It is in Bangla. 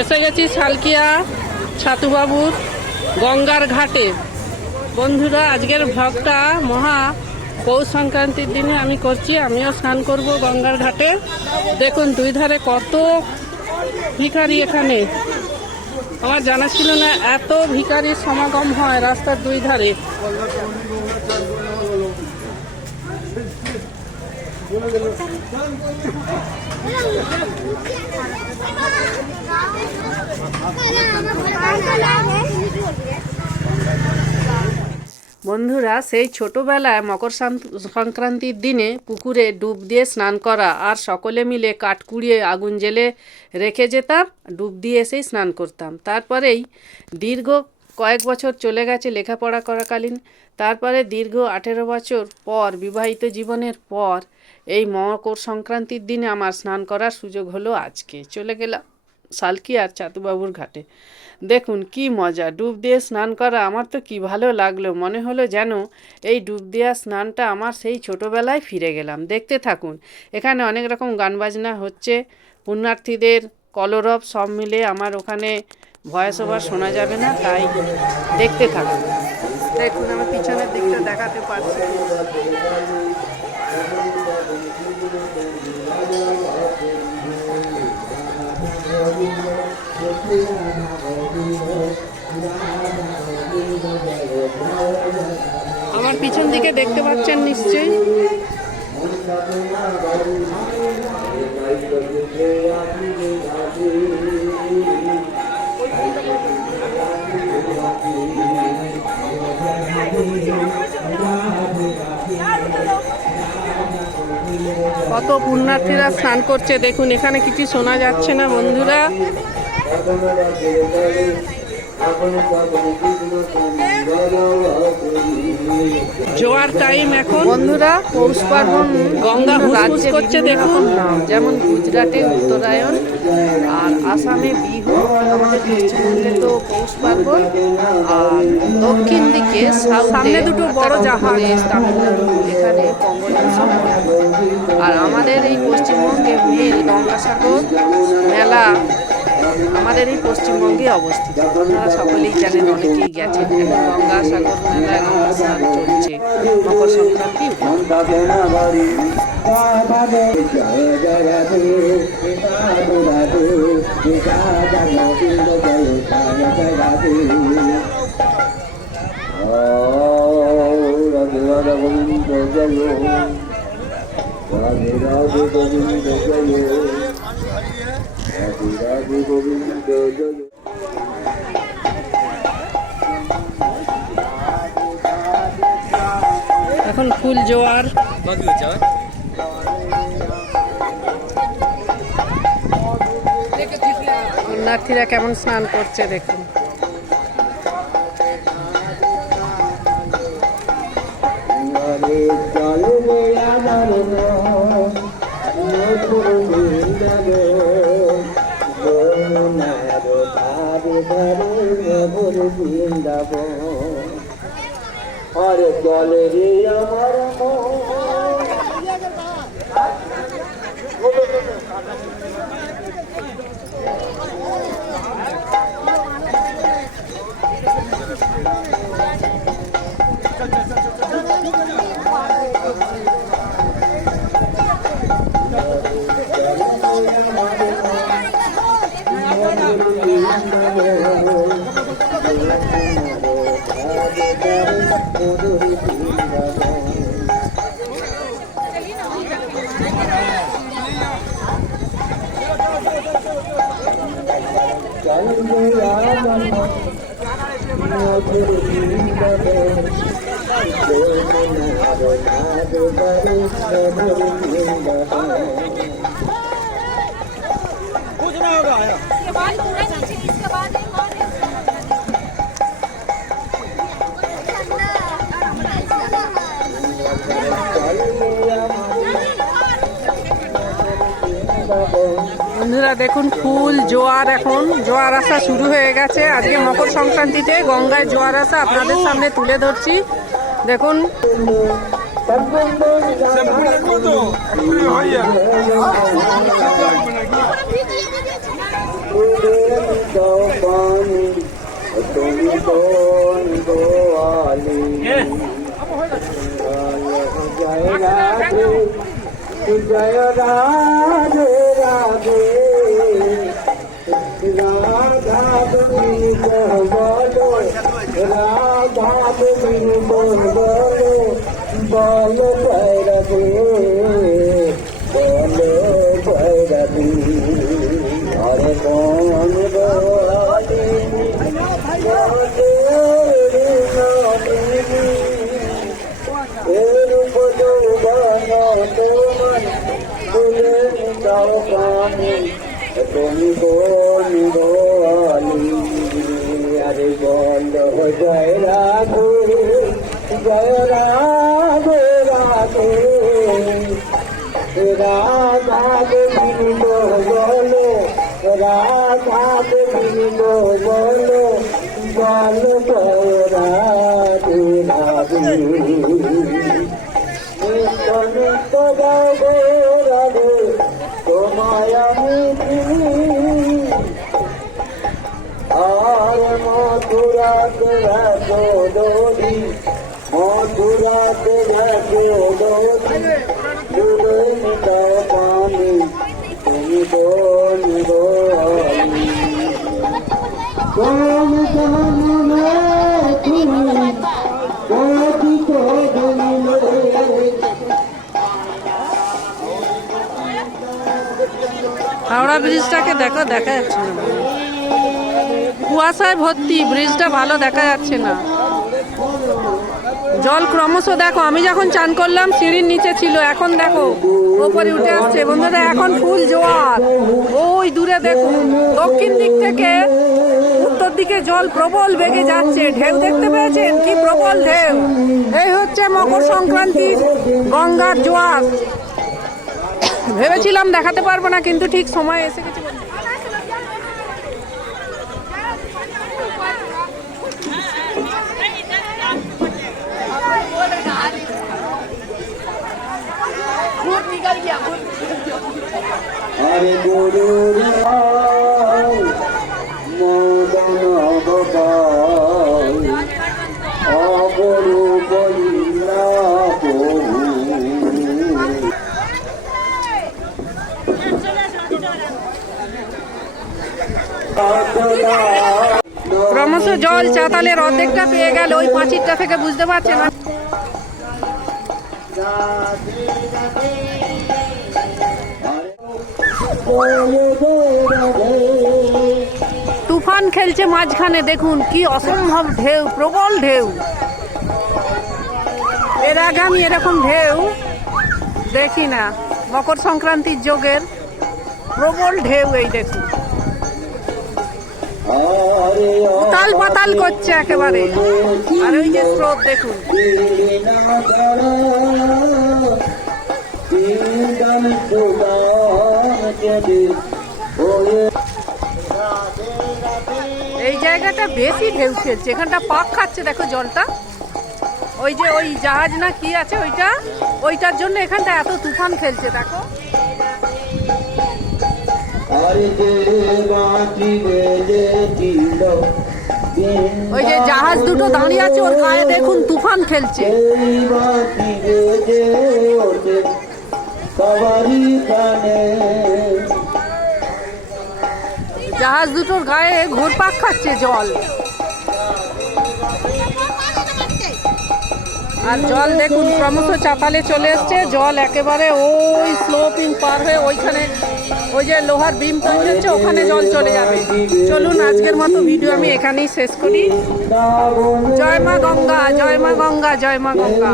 এসে গেছি সালকিয়া ছাতুবাবুর গঙ্গার ঘাটে। বন্ধুরা, আজকের ভ্লগটা মহা পৌষ সংক্রান্তির দিনে আমি করছি। আমিও স্নান করব গঙ্গার ঘাটে। দেখুন দুই ধারে কত ভিখারি। এখানে আমার জানা ছিল না এত ভিখারির সমাগম হয় রাস্তার দুই ধারে। বন্ধুরা, সেই ছোটবেলায় মকর সংক্রান্তির দিনে পুকুরে ডুব দিয়ে স্নান করা, আর সকলে মিলে কাঠ কুড়িয়ে আগুন জেলে রেখে যেতাম, ডুব দিয়ে এসেই স্নান করতাম। তারপরেই দীর্ঘ কয়েক বছর চলে গেছে লেখাপড়া করাকালীন। তারপরে দীর্ঘ 18 বছর পর, বিবাহিত জীবনের পর, এই মকর সংক্রান্তির দিনে আমার স্নান করার সুযোগ হলো। আজকে চলে গেলাম সালকিয়ার ছাতুবাবুর ঘাটে। দেখুন কি মজা, ডুব দিয়ে স্নান করা। আমার তো কি ভালো লাগলো, মনে হলো যেন এই ডুব দেওয়া স্নানটা আমার সেই ছোটোবেলায় ফিরে গেলাম। দেখতে থাকুন, এখানে অনেক রকম গান বাজনা হচ্ছে, পুণ্যার্থীদের কলরব সব মিলে। আমার ওখানে ভয়েস ওভার শোনা যাবে না, তাই দেখতে থাকুন। দেখুন আমি পিছনের দিকটা দেখাতে পারছি। আমার পিছন দিকে দেখতে পাচ্ছেন নিশ্চয়ই। কত পুণ্যার্থীরা স্নান করছে দেখুন। এখানে কিছু শোনা যাচ্ছে না বন্ধুরা। জোয়ার টাইম এখন বন্ধুরা। পৌষ পার্বণ, গঙ্গা হুস করছে দেখুন। যেমন গুজরাটে উত্তরায়ণ আর আসামে বিহু, আমাদের পশ্চিমবঙ্গে তো পৌষ পার্বণ। আর দক্ষিণ দিকে সামনে দুটো বড় জাহাজ, তামিলনাড়ু, এখানে পঙ্গল উৎসব। আর আমাদের এই পশ্চিমবঙ্গে মেন গঙ্গাসাগর মেলা আমাদের এই পশ্চিমবঙ্গে অবস্থিত। আপনারা সকলেই জানেন, অনেকেই গেছেন। এখন গঙ্গাসাগর মেলায় গঙ্গা স্নান চলছে মকর সংক্রান্তি। এখন ফুল জোয়ার। পুণ্যার্থীরা কেমন স্নান করছে দেখুন। আর চলে রে আমার বন্ধুরা দেখুন ফুল জোয়ার, এখন জোয়ার আসা শুরু হয়ে গেছে। আজকে মকর সংক্রান্তিতে গঙ্গায় জোয়ার আসা আপনাদের সামনে তুলে ধরছি। দেখুন Se দাও পানি তুমি কোন গোয়ালি জয় রাধে জয় রাধে রাধে রাধা তুমি বলো রাধা তুমি বলো বলো ভৈরবী বলো ভৈরবী আরে কোন গোয়ালিনী এরূপ যৌবন তোমার তুলে দাও পানি তুমি কোন গোয়ালি আরে বলো জয় রাধে জয় রাধে রাধে রাধা গোবিন্দ বলো রাধা গোবিন্দ বলো বলো জয় রাধে রাধে নিত্য নিত্য গাও গো রাধে তোমায় আমি চিনি আর মথুরাতে রাখো দোষী মথুরাতে রাখো দোষী তুলে নিতাও পানি তুমি কোন গোয়ালি কোন জানে তুমি পতিত জমিলে হাওড়া ব্রিজটাকে দেখো, দেখা যাচ্ছে না, কুয়াশায় ভর্তি, ব্রিজটা ভালো দেখা যাচ্ছে না। জল ক্রমশ দেখো, আমি যখন চান করলাম সিঁড়ির নিচে ছিল, এখন দেখো ওপরে উঠে আসছে। বন্ধুরা এখন ফুল জোয়ার, ওই দূরে দেখুন দক্ষিণ দিক থেকে উত্তর দিকে জল প্রবল বেগে যাচ্ছে। ঢেউ দেখতে পেয়েছেন কি প্রবল ঢেউ। এই হচ্ছে মকর সংক্রান্তির গঙ্গার জোয়ার। ভেবেছিলাম দেখাতে পারবো না, কিন্তু ঠিক সময় এসে গেছে। হরে গুরু মদন গোপাল অগরু বলিলা ক্রমশ জল চাতালের অর্ধেকটা পেয়ে গেল, ওই পাঁচিরটা থেকে বুঝতে পারছে না। তুফান খেলছে মাঝখানে, দেখুন কি অসম্ভব ঢেউ, প্রবল ঢেউ। এর আগে আমি এরকম ঢেউ দেখি না। মকর সংক্রান্তির যোগের প্রবল ঢেউ, এই দেখুন উতাল পাতাল করছে একেবারে। আর ওই যে স্রোত দেখুন। এই জায়গাটা বেশি ঢেউ খেলছে, এখানটা পাক খাচ্ছে দেখো জলটা। ওই যে ওই জাহাজ না কি আছে ওইটা, ওইটার জন্য এখানটা এত তুফান খেলছে দেখো। ওই যে জাহাজ দুটো দাঁড়িয়ে আছে, ওর গায়ে দেখুন তুফান খেলছে। জাহাজ দুটোর গায়ে ঘুরপাক খাচ্ছে জল। আর জল দেখুন ক্রমশ চাতালে চলে এসছে। জল একেবারে ওই স্লোপিং পার হয়ে ওইখানে ওই যে লোহার বিম তৈরি হচ্ছে, ওখানে জল চলে যাবে। চলুন আজকের মতো ভিডিও আমি এখানেই শেষ করি। জয় মা গঙ্গা, জয় মা গঙ্গা, জয় মা গঙ্গা।